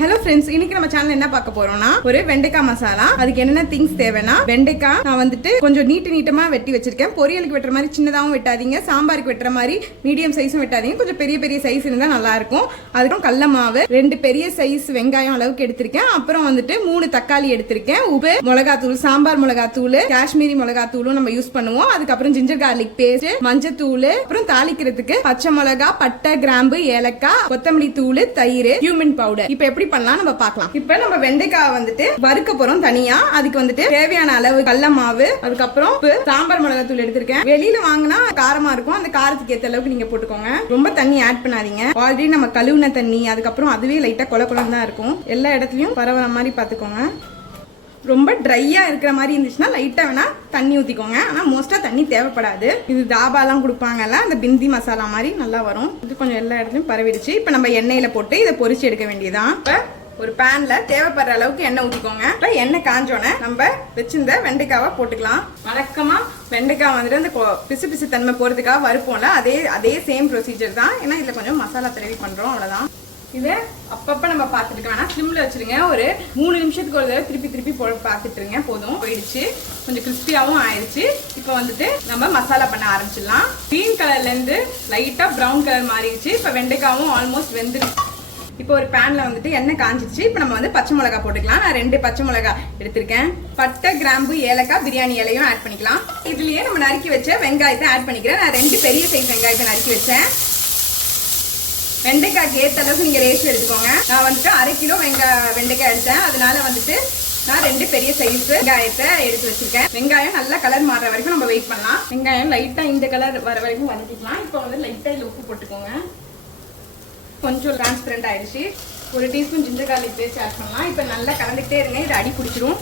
Hello friends, இன்னைக்கு நம்ம channel என்ன பார்க்க போறோம்னா ஒரு வெண்டைக்காய் மசாலா. அதுக்கு என்னென்ன திங்ஸ் தேவைன்னா, வெண்டைக்காய் நான் வந்துட்டு கொஞ்சம் நீட்டமா வெட்டி வச்சிருக்கேன். பொரியலுக்கு வெட்டுற மாதிரி சின்னதாகவும் வெட்டாதீங்க, சாம்பாருக்கு வெட்டுற மாதிரி மீடியம் சைஸும் வெட்டாதீங்க, கொஞ்சம் பெரிய பெரிய சைஸ் இருந்தால் நல்லா இருக்கும். அதுக்கும் கடல மாவு, 2 பெரிய சைஸ் வெங்காயம் அளவுக்கு எடுத்திருக்கேன். அப்புறம் வந்துட்டு 3 தக்காளி எடுத்திருக்கேன். உப்பு, மிளகாத்தூள், சாம்பார் மிளகாத்தூள், காஷ்மீரி மிளகாத்தூளும் நம்ம யூஸ் பண்ணுவோம். அதுக்கப்புறம் ஜிஞ்சர் கார்லிக் பேஸ்ட், மஞ்சத்தூள், அப்புறம் தாளிக்கிறதுக்கு பச்சை மிளகா, பட்டை, கிராம்பு, ஏலக்காய், கொத்தமல்லி தூள், தயிர், கியூமின் பவுடர். இப்போ எப்படி பண்ணலாம் நம்ம பார்க்கலாம். இப்போ நம்ம வெண்டைக்காய் வந்துட்டு வறுக்க போறோம் தனியா. அதுக்கு வந்துட்டு தேவையான அளவு கடல மாவு, அதுக்கப்புறம் சாம்பார் மிளகாத்தூள் எடுத்திருக்கேன். வெளியில வாங்கினா காரமா இருக்கும், அந்த காரத்துக்கு ஏற்ற அளவுக்கு நீங்க போட்டுக்கோங்க. ரொம்ப தண்ணி ஆட் பண்ணாதீங்க. ஆல்ரெடி நம்ம கழுவுன தண்ணி, அதுக்கப்புறம் அதுவே லைட்டா கொல கொலன்னு தான் இருக்கும். எல்லா இடத்துலயும் பரவற மாதிரி பாத்துக்கோங்க. ரொம்ப ட்ரையா இருக்கிற மாதிரி இருந்துச்சுன்னா லைட்டா வேணா தண்ணி ஊத்திக்கோங்க. ஆனா மோஸ்டா தண்ணி தேவைப்படாது. இது தாபாலாம் கொடுப்பாங்கல்ல, அந்த பிந்தி மசாலா மாதிரி நல்லா வரும். இது கொஞ்சம் எல்லா இடத்துலயும் பரவிடுச்சு. இப்போ நம்ம எண்ணெயில போட்டு இதை பொரிச்சு எடுக்க வேண்டியதான். இப்போ ஒரு பேன்ல தேவைப்படுற அளவுக்கு எண்ணெய் ஊத்திக்கோங்க. இப்போ எண்ணெய் காஞ்சோன்னே நம்ம வச்சிருந்த வெண்டைக்காவை போட்டுக்கலாம். வழக்கமா வெண்டைக்காய் வந்துட்டு அந்த பிசு பிசு தன்மை போறதுக்காக வறுப்போம்ல, அதே சேம் ப்ரொசீஜர் தான். ஏன்னா இதுல கொஞ்சம் மசாலா தடவி பண்றோம், அவ்வளவுதான். இதை அப்பப்ப நம்ம பார்த்துட்டு வேணா ஸ்லிம்ல வச்சிருங்க. ஒரு 3 நிமிஷத்துக்கு ஒரு தடவை திருப்பி பார்த்துட்டு இருங்க. போதும், போயிடுச்சு. கொஞ்சம் கிறிஸ்பியாவும் ஆயிடுச்சு. இப்போ வந்துட்டு நம்ம மசாலா பண்ண ஆரம்பிச்சிடலாம். கிரீன் கலர்ல இருந்து லைட்டா ப்ரௌன் கலர் மாறிடுச்சு. இப்போ வெண்டைக்காவும் ஆல்மோஸ்ட் வெந்துருச்சு. இப்போ ஒரு பேன்ல வந்துட்டு எண்ணெய் காஞ்சிச்சு. இப்போ நம்ம வந்து பச்சை மிளகா போட்டுக்கலாம். நான் 2 பச்சை மிளகா எடுத்திருக்கேன். பட்டை, கிராம்பு, ஏலக்காய், பிரியாணி இலையும் ஆட் பண்ணிக்கலாம். இதுலயே நம்ம நறுக்கி வச்ச வெங்காயத்தை ஆட் பண்ணிக்கிறேன். நான் 2 பெரிய சைஸ் வெங்காயத்தை நறுக்கி வச்சேன். வெண்டைக்காய்க்கு ஏற்ற அளவுக்கு நீங்க ரேஷியோ எடுத்துக்கோங்க. நான் வந்துட்டு 1/2 கிலோ வெண்டைக்காய் எடுத்தேன். அதனால வந்துட்டு நான் 2 பெரிய சைஸ் வெங்காயத்தை எடுத்து வச்சிருக்கேன். வெங்காயம் நல்லா கலர் மாறுற வரைக்கும் நம்ம வெயிட் பண்ணலாம். வெங்காயம் லைட்டா இந்த கலர் வர வரைக்கும் வதக்கிக்கலாம். இப்போ வந்து லைட்டா இதுல உப்பு போட்டுக்கோங்க. கொஞ்சம் டிரான்ஸ்பரண்ட் ஆயிடுச்சு. 1 teaspoon ginger garlic paste add பண்ணலாம். இப்போ நல்லா கலந்துக்கிட்டே இருங்க, இது அடி பிடிச்சிரும்.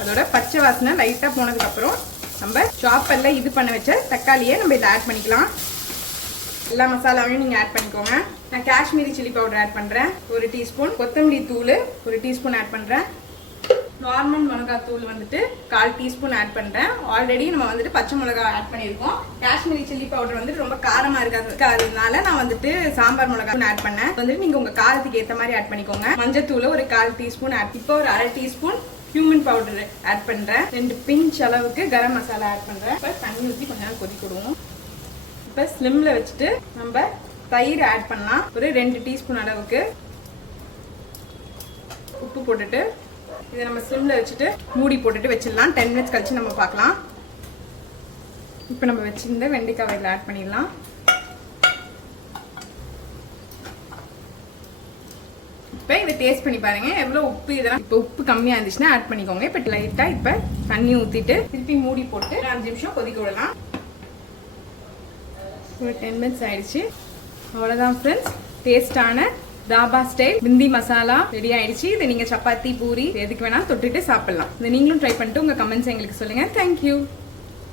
அதோட பச்சை வாசனை லைட்டா போனதுக்கு அப்புறம் நம்ம சாப்பர்ல இது பண்ண வச்ச தக்காளியை நம்ம இதை ஆட் பண்ணிக்கலாம். எல்லா மசாலாவையும் நீங்க ஆட் பண்ணிக்கோங்க. நான் காஷ்மீரி சில்லி பவுடர் ஆட் பண்றேன். 1 டீஸ்பூன் கொத்தமல்லி தூள் 1 டீஸ்பூன் ஆட் பண்றேன். நார்மல் மிளகாய் தூள் வந்துட்டு 1/4 டீஸ்பூன் ஆட் பண்றேன். ஆல்ரெடி நம்ம வந்துட்டு பச்சை மிளகாய் ஆட் பண்ணியிருக்கோம். காஷ்மீரி சில்லி பவுடர் வந்துட்டு ரொம்ப காரமா இருக்காதனால நான் வந்துட்டு சாம்பார் மிளகாய் ஆட் பண்ணேன். வந்துட்டு நீங்க உங்க காரத்துக்கு ஏற்ற மாதிரி ஆட் பண்ணிக்கோங்க. மஞ்சத்தூள் ஒரு 1/4 டீஸ்பூன் ஆட். இப்போ ஒரு 1/2 டீஸ்பூன் கியூமின் பவுடர் ஆட் பண்றேன். 2 பிஞ்ச் அளவுக்கு கரம் மசாலா ஆட் பண்றேன். இப்போ தண்ணி ஊற்றி கொஞ்ச நேரம் கொதிக்க விடுவோம். இப்போ ஸ்லிம்ல வச்சுட்டு நம்ம தயிர் ஆட் பண்ணலாம். ஒரு 2 டீஸ்பூன் அளவுக்கு உப்பு போட்டுட்டு இதை நம்ம ஸ்லிம்ல வச்சுட்டு மூடி போட்டுட்டு வச்சிடலாம். 10 மினிட்ஸ் கழிச்சு நம்ம பார்க்கலாம். இப்போ நம்ம வச்சிருந்த வெண்டைக்காய் இதில் ஆட் பண்ணிடலாம். இப்போ இதை டேஸ்ட் பண்ணி பாருங்க எவ்வளோ உப்பு. இதெல்லாம் இப்போ உப்பு கம்மியாக இருந்துச்சுன்னா ஆட் பண்ணிக்கோங்க. இப்போ லைட்டாக இப்போ தண்ணி ஊற்றிட்டு திருப்பி மூடி போட்டு 5 நிமிஷம் கொதிக்க விடலாம். ஒரு 10 மினிட்ஸ் ஆயிடுச்சு. அவ்வளோதான் ஃப்ரெண்ட்ஸ், டேஸ்டான தாபா ஸ்டைல் பிந்தி மசாலா ரெடி ஆயிடுச்சு. இதை நீங்க சப்பாத்தி, பூரி எதுக்கு வேணா தொட்டுட்டு சாப்பிடலாம். இதை நீங்களும் ட்ரை பண்ணிட்டு உங்க கமெண்ட்ஸ் எங்களுக்கு சொல்லுங்க. தேங்க்யூ.